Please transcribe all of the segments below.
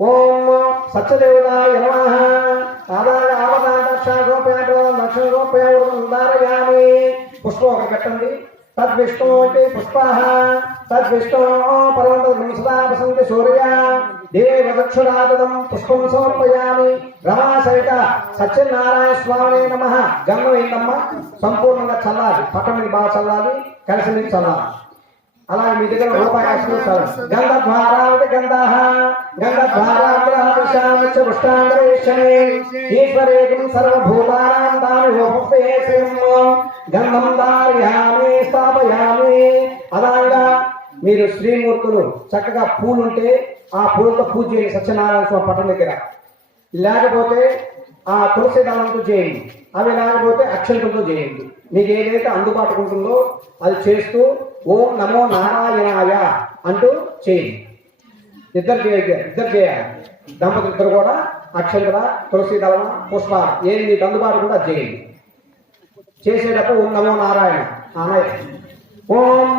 ఓం సత్యదేవతాయ నమః. ఆదాయ ఆవదాన దక్ష గోపేట దక్ష గోపేయామి పుష్పం ఒకటి పెట్టండి. తద్విష్ణు అంటే పుష్పాహ తద్విష్ణు పర్వతం సదా వసంతి సూర్య. దేవదక్షురాదం పుష్పం సమర్పయామి. రమా సత్యనారాయణ స్వామి నమ. గంగం ఏంటమ్మా సంపూర్ణంగా చల్లాలి. పట్టణం బాగా చల్లాలి. కలిసి నీళ్ళు చల్లాలి అలాగే మీ దగ్గర రూపాయి ఆశీర్వదించాలి గంధద్వారా అంటే గంధాహ గంధద్వారాంధ్రాంశ పుష్టాంగరేషణే ఈశ్వరేకం సర్వభూతానాం తాని ఉపేసం గంధం దార్యామి స్థాపయామి. అలాగా మీరు శ్రీమూర్తులు చక్కగా పూలుంటే ఆ పూలతో పూజ చేయండి సత్యనారాయణ స్వామి పట్టణం దగ్గర. లేకపోతే ఆ తులసి దళంతో చేయండి. అవి లేకపోతే అక్షంతలతో చేయండి. మీకు ఏదైతే అందుబాటులో ఉంటుందో అది చేస్తూ ఓం నమో నారాయణాయ అంటూ చేయి. ఇద్దరు చేయాలి ఇద్దరు చేయాలి దంపతులు ఇద్దరు కూడా అక్షంతర తులసి దళం పుష్ప ఏది మీకు అందుబాటు కూడా చేయండి చేసేటప్పుడు ఓం నమో నారాయణ. అన్నయ్య ఓం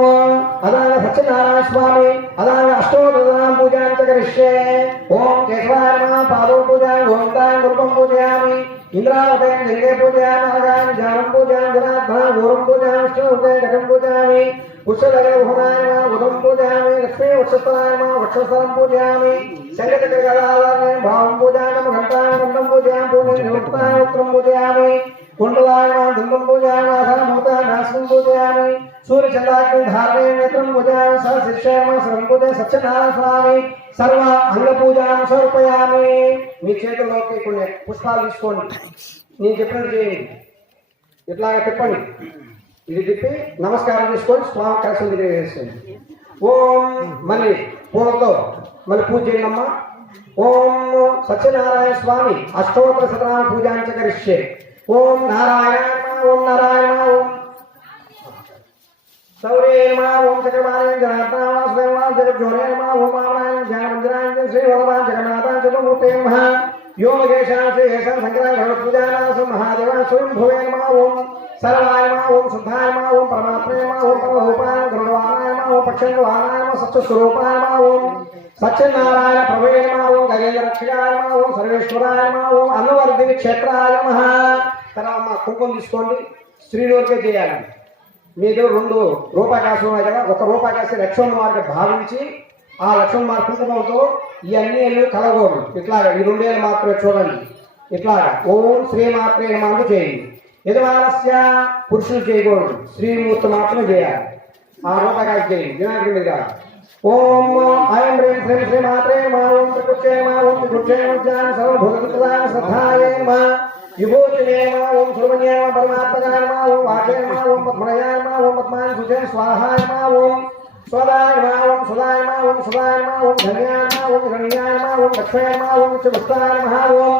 అదాన సత్యనారాయణ స్వామి అదాన అష్టోదాం పూజాం కరిష్యే. ఓం కేశవాయ నమః పాదో పూజామి ఓం తాం రూపం పూజయామి ఇంద్రావతయం లింగే పూజయామి అదాన ధ్యానం పూజామి జనార్దన ఊరం పూజామి విష్ణువతయం ఘటం పూజామి ఉహనాయ నమః ఉదం పూజామి లక్ష్మీ వక్షస్థలాయ వక్షస్థలం పూజామి శంకటగదాలయ భావం పూజామి ఘంటాయ గంధం పూజయామి పూజ నివృత్తాయ ఉత్తరం పూజయామి కుండలాయ నమః దుండం పూజయామి నాశనం పూజయామి సూర్య చంద్రాగ్ని ధారణే నేత్రం పూజయామి సహ శిష్యామ సర్వం పూజ సత్యనారాయణ స్వామి సర్వ అంగ పూజాన్ని సమర్పయామి మీ చేతుల్లోకి కొన్ని పుష్పాలు తీసుకోండి. నేను చెప్పినట్టు చేయండి. ఇట్లాగా చెప్పండి. ఇది తిప్పి నమస్కారం చేసుకోండి స్వామి కలిసి తెలియజేసుకోండి ఓం మళ్ళీ పూలతో మళ్ళీ పూజ చేయండి అమ్మా ఓం సత్యనారాయణ స్వామి అష్టోత్తర శతనామ పూజాంచ కరిష్యే ఓం నారాయణ ఓం నారాయణ ఓం. సౌరే నమః ఓం చక్రమాలయ జనార్దనామ స్వయం జగజ్జోరే నమః ఓం మామనాయ జ్ఞానమంజనాయ శ్రీ భగవాన్ జగన్నాథాయ చతుర్మూర్తే నమః యోగేశాం శ్రీ ఏషాం శంకరాయ భగవత్పూజానాసు మహాదేవ స్వయం భువే నమః ఓం సరళాయ ఓం శుద్ధాయ ఓం పరమాత్మయ ఓం పరమరూపాయ గరుడవాహనాయ ఓం పక్షంగవాహనాయ నమః సత్యస్వరూపాయ ఓం సత్యనారాయణ ప్రభువే ఓం గజేంద్ర ఓం సర్వేశ్వరాయ ఓం అన్నవర్ధిని క్షేత్రాయ మహ తర్వాత మా కుంకుమ తీసుకోండి. స్త్రీలోకే చేయాలి. మీకు రెండు రూపాకాశం ఉన్నాయి కదా ఒక రూపాకాశం లక్ష్మణ భావించి ఆ లక్ష్మణ మార్గ కుంకుమంతో ఇవన్నీ ఏళ్ళు కలగోడు ఇట్లాగా ఈ రెండేళ్ళు మాత్రమే చూడండి. ఇట్లాగా ఓం శ్రీ మాత్రం చేయండి. యజమానస్య పురుషులు చేయకూడదు శ్రీమూర్తి మాత్రమే చేయాలి ఆ రూపాయి కాసి చేయండి వినాయకుడి మీద కాదు. ఓం ఐం హ్రీం శ్రీం శ్రీ మాత్రే నమః ఓం త్రికుచ్చే నమః ఓం త్రికుచ్చే నమః సర్వభూతకృతాయ శ్రద్ధాయే నమః విభూతినే నమః ఓం సుబ్రహ్మణ్యే నమః పరమాత్మకాయ నమః ఓం వాచే నమః ఓం పద్మనయాయ నమః ఓం పద్మాయ సుజే స్వాహాయ నమః ఓం స్వదాయ నమః ఓం సుదాయ నమః ఓం సుదాయ నమః ఓం ధన్యాయ నమః ఓం ధన్యాయ నమః ఓం లక్ష్మయ నమః ఓం చతుష్టాయ నమః ఓం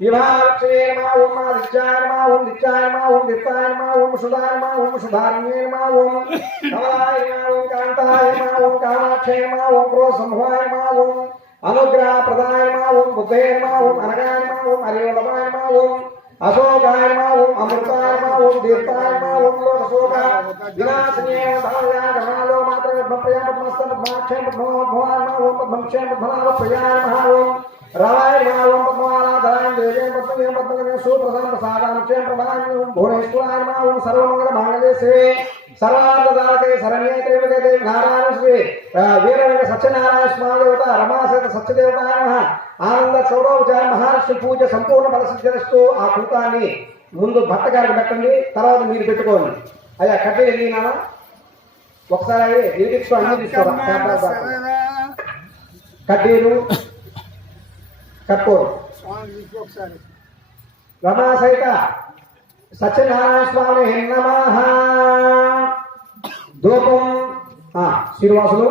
విభాక్షే నమః ఓం ఆదిత్యాయ నమః ఓం దిత్యాయ నమః ఓం దిత్తాయ నమః ఓం సుధాయ నమః ఓం సుధారణ్యే నమః ఓం కమలాయ నమః ఓం కాంతాయ నమః ఓం కామాక్షే నమః ఓం క్రోధసంభవాయ నమః ఓం అనుగ్రహ ప్రదాయ నమః ఓం బుద్ధే నమః ఓం అనగాయ నమః ఓం హరివల్లభాయ నమః ఓం అశోకాయ నమః ఓం అమృతాయ నమః ఓం దీర్ఘాయ నమః ఓం లోకశోక వినాశనే ధారయా పద్మప్రయా పద్మస్త పద్మాక్షే పద్మోద్భవాయ నమః ఓం పద్మక్షే పద్మనాభ ప్రియాయ నమః ఓం రవాయ నమః ఓం పద్మవాలాధరాయ దేవే పద్మవే పద్మవే సుప్రసాద ప్రసాదాంక్షే ప్రభాయ ఓం భువనేశ్వరాయ నమః ఓం సర్వమంగళ మంగళే శివే సర్వార్థదాయకే శరణ్యే త్రివికే దేవి నారాయణ శ్రీ వీరవేంక సత్యనారాయణ స్వామి దేవత రమాసేత సత్యదేవత నమః ఆనంద సౌరవచార మహర్షి పూజ సంపూర్ణ ఫలసిద్ధిస్తూ ఆ కృతాన్ని ముందు భర్త గారికి పెట్టండి తర్వాత మీరు పెట్టుకోండి అయ్యా కట్టి ఎదిగినానా ఒకసారి ఇరిగించుకో అన్ని తీసుకోరా? కడ్డీలు కట్టుకోరు రమా సహిత. సత్యనారాయణ స్వామి నమః. ధూపం. శ్రీనివాసులు.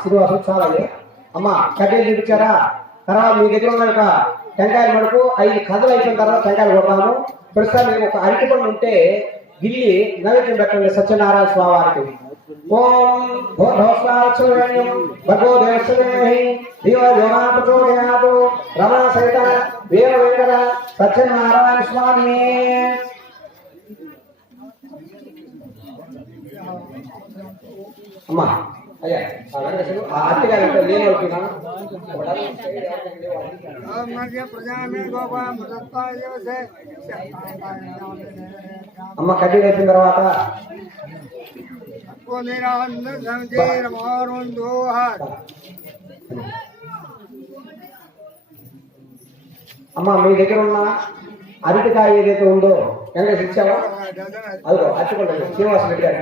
శ్రీనివాసం చాలండి. అమ్మ కడ్డీలు చూపించారా తర్వాత మీ దగ్గర ఉన్న ఒక టెంకాయలు మడుపు ఐదు కథలు అయిపోయిన తర్వాత టెంకాయలు కొడతాము. ప్రస్తుతం ప్రస్తుతానికి ఒక అరటి పండు ఉంటే గిల్లి నైవేద్యం పెట్టండి సత్యనారాయణ స్వామి వారికి ఓం భోస్వాచ్ఛవేణ్యం భగవో దేవస్వదేహి దివ యోగా ప్రచోదయాతు రమణ సహిత వీర వెంకట సత్యనారాయణ స్వామి. అమ్మా అమ్మ కడ్డీ వేసిన తర్వాత అమ్మ మీ దగ్గర ఉన్న అరటికాయ ఏదైతే ఉందో వెంకటేష్ ఇచ్చావా? అదిగో అచ్చుకుంటాను శ్రీనివాస గారు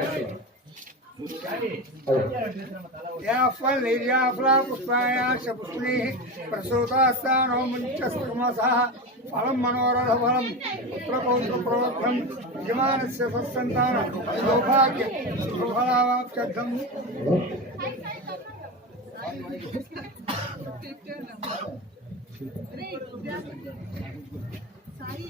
या फलनिर्याफला पुष्पायाश्च पुष्णीः प्रसूतास्तानो मुञ्चस्तुमसः। फलं मनोरथफलं पुत्रपौत्रप्रवक्त्रं यमानस्य सारी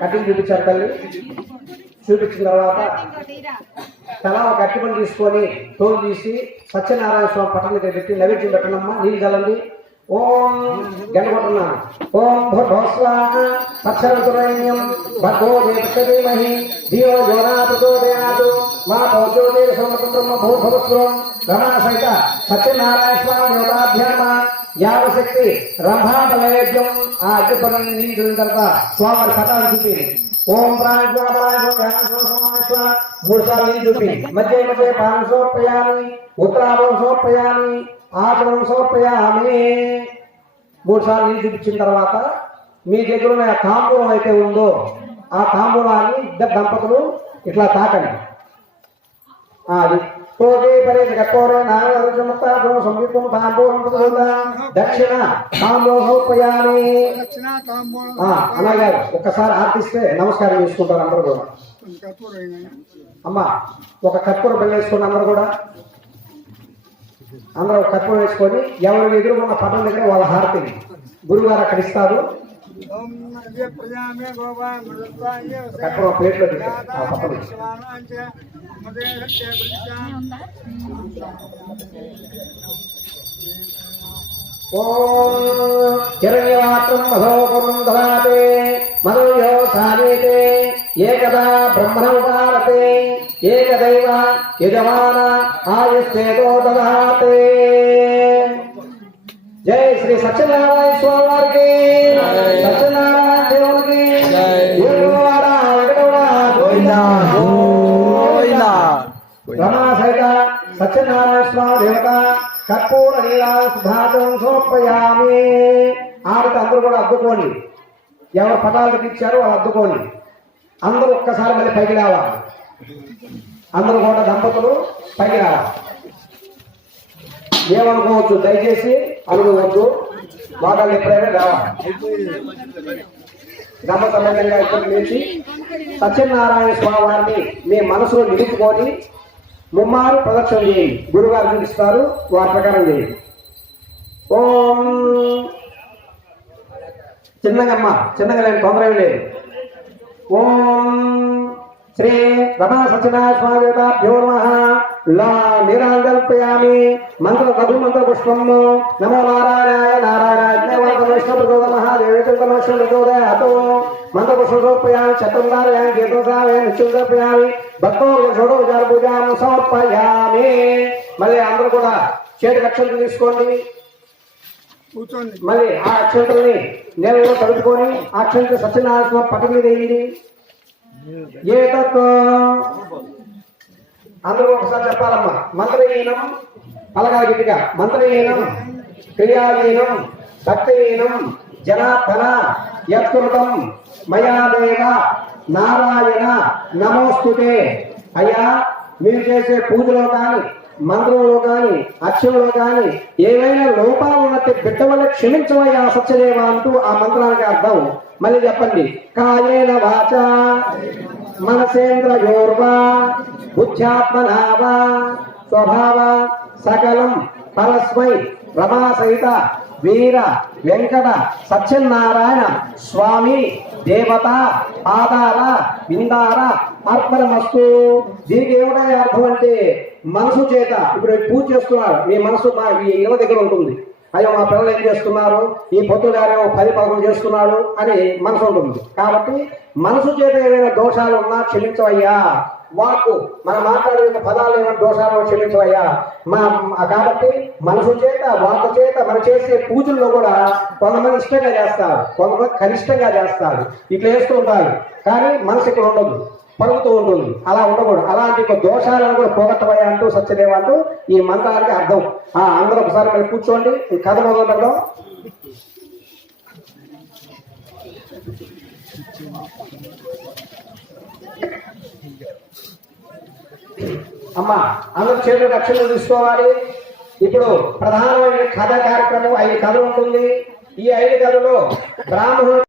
కటింగ్ చూపించారు తల్లి. చూపించిన తర్వాత తలా ఒక తీసుకొని తోలు తీసి సత్యనారాయణ స్వామి పట్టణ దగ్గర పెట్టి నైవేద్యం పెట్టనమ్మా నీళ్ళు కలండి ఓం గణపటన ఓం భూస్వా అక్షరతురైన్యం భగో దేవమహి ధియో యోనా ప్రచోదయాతు మా పౌజ్యోతిర్ సమతం బ్రహ్మ భూభవస్వం రమా సహిత సత్యనారాయణ స్వామి యోగాభ్యామ యావశక్తి రంభాంత ఆ అట్టి పనులు నీళ్ళు తర్వాత స్వామి పటాన్ని చూపి ఓం ప్రాణేశ్వర మూడు సార్లు నీళ్ళు చూపి మధ్య మధ్య పాలన సమర్పయామి ఉత్తరాభం సమర్పయామి ఆచరణ సమర్పయామి. మూడు సార్లు నీళ్ళు చూపించిన తర్వాత మీ దగ్గర ఉన్న ఆ తాంబూలం అయితే ఉందో ఆ తాంబూలాన్ని ఇద్దరు దంపతులు ఇట్లా తాకండి. అది కోటి దక్షిణ అలాగే. ఒకసారి ఆర్తిస్తే నమస్కారం చేసుకుంటారు అందరూ కూడా. అమ్మా ఒక కర్పూర బిళ్ళ వేసుకుని అందరు కూడా? అందరూ ఒక కర్పూరం వేసుకొని ఎవరు ఎదురుకున్న పట్టణ దగ్గర వాళ్ళ హారతిని గురువుగారు అక్కడ ఇస్తారు. ఓం మధ్య ప్రజా మే గోపా మదత్తా ఎవ से కర్పూరం ప్లేట్లో పెట్టి ఆ పక్కన పెట్టి. శివానాంచ మదే సత్య ప్రతిష్ఠా. ఓం హిరణ్యవాత్రం మధోపూర్ణం దదాతే మధుయో సానేతే ఏకదా బ్రహ్మణ ఉపారతే ఏకదైవ యజమాన ఆయుష్ేతో దదాతే సత్యనారాయణ స్వామి వారికి సత్యనారాయణ సహిత సత్యనారాయణ స్వామి దేవత కర్పూర నీలా సుధాతం సమర్పయామి. ఆవిడ అందరూ కూడా అద్దుకోండి. ఎవరు పటాలకు ఇచ్చారో వాళ్ళు అద్దుకోండి. అందరూ ఒక్కసారి మళ్ళీ పైకి రావాలి అందరూ కూడా దంపతులు పైకి రావాలి. ఏమనుకోవచ్చు? దయచేసి అనుకోవద్దు వాళ్ళు ఎప్పుడైనా రావాలి గమ్మ సమయంగా ఇక్కడ లేచి సత్యనారాయణ స్వామి వారిని మీ మనసులో నిలుపుకొని ముమ్మారు ప్రదక్షిణ చేయండి గురుగారు చూపిస్తారు వారి ప్రకారం చేయండి ఓం. చిన్నగమ్మ చిన్నగా లేదు తొందర లేదు ఓం. శ్రీ రమణ సత్యనారాయణ స్వామి దేవతాభ్యో నమ. లా నిరాంకల్పయామి మంత్ర లఘు మంత్ర పుష్పము. నమో నారాయణాయ నారాయణ విష్ణు ప్రచోద మహాదేవేత విష్ణు ప్రచోదయాతో మంత్ర పుష్ప సమర్పయామి చతుర్నారాయణ గీతసామే నిత్యం సమర్పయామి భక్తో షోడో విచార పూజాం సమర్పయామి. మళ్ళీ అందరూ కూడా చేతి అక్షంతలు తీసుకోండి. మళ్ళీ ఆ అక్షంతల్ని నేలలో తడుపుకొని ఆ అక్షంత సత్యనారాయణ స్వామి పక్కన మీద వేయండి ఏ తత్వ అందరూ ఒకసారి చెప్పాలమ్మా. మంత్రహీనం పలకాల గట్టిగా మంత్రహీనం క్రియాహీనం భక్తిహీనం జనార్దన యత్కృతం మయాదేవ నారాయణ నమోస్తుతే. అయ్యా మీరు చేసే పూజలో కానీ మంత్రంలో కానీ అక్షరంలో కానీ ఏవైనా లోపాలు ఉన్నట్టే బిడ్డవల్ల క్షమించవయ్యా సత్యదేవ అంటూ ఆ మంత్రానికి అర్థం. మళ్ళీ చెప్పండి కాయేన వాచ మనసేంద్రయోర్వా బుద్ధ్యాత్మనావా స్వభావ సకలం పరస్మై రమా సహిత వీర వెంకట సత్యనారాయణ స్వామి దేవత ఆధార విందార అర్పణమస్తు. దీనికి ఏమిటా అర్థం అంటే? మనసు చేత ఇప్పుడు పూజ చేస్తున్నారు. మీ మనసు మా ఈ ఇళ్ళ దగ్గర ఉంటుంది. అయ్యో మా పిల్లలు ఏం చేస్తున్నారు? ఈ పొత్తుగారేమో పది పదకొండు చేస్తున్నాడు అని మనసు ఉంటుంది. కాబట్టి మనసు చేత ఏమైనా దోషాలు ఉన్నా క్షమించవయ్యా. వాక్కు మనం మాట్లాడిన పదాలు ఏమైనా దోషాలు క్షమించవయ్యా. మా కాబట్టి మనసు చేత వాక్కు చేత మనం చేసే పూజల్లో కూడా కొంతమంది ఇష్టంగా చేస్తారు. కొంతమంది కనిష్టంగా చేస్తారు. ఇట్లా చేస్తూ ఉంటారు. కానీ మనసు ఇక్కడ ఉండదు. పలుకుతూ ఉంటుంది. అలా ఉండకూడదు. అలాంటి దోషాలను కూడా పోగొట్టవయ్యా అంటూ సత్యదేవ అంటూ ఈ మంత్రానికి అర్థం. ఆ అందరూ ఒకసారి మరి కూర్చోండి. ఈ కథ మొదలు అమ్మా అందరూ చేతులు రక్షణ తీసుకోవాలి. ఇప్పుడు ప్రధానమైన కథ కార్యక్రమం ఐదు కథలు ఉంటుంది. ఈ ఐదు కథలో బ్రాహ్మణుడు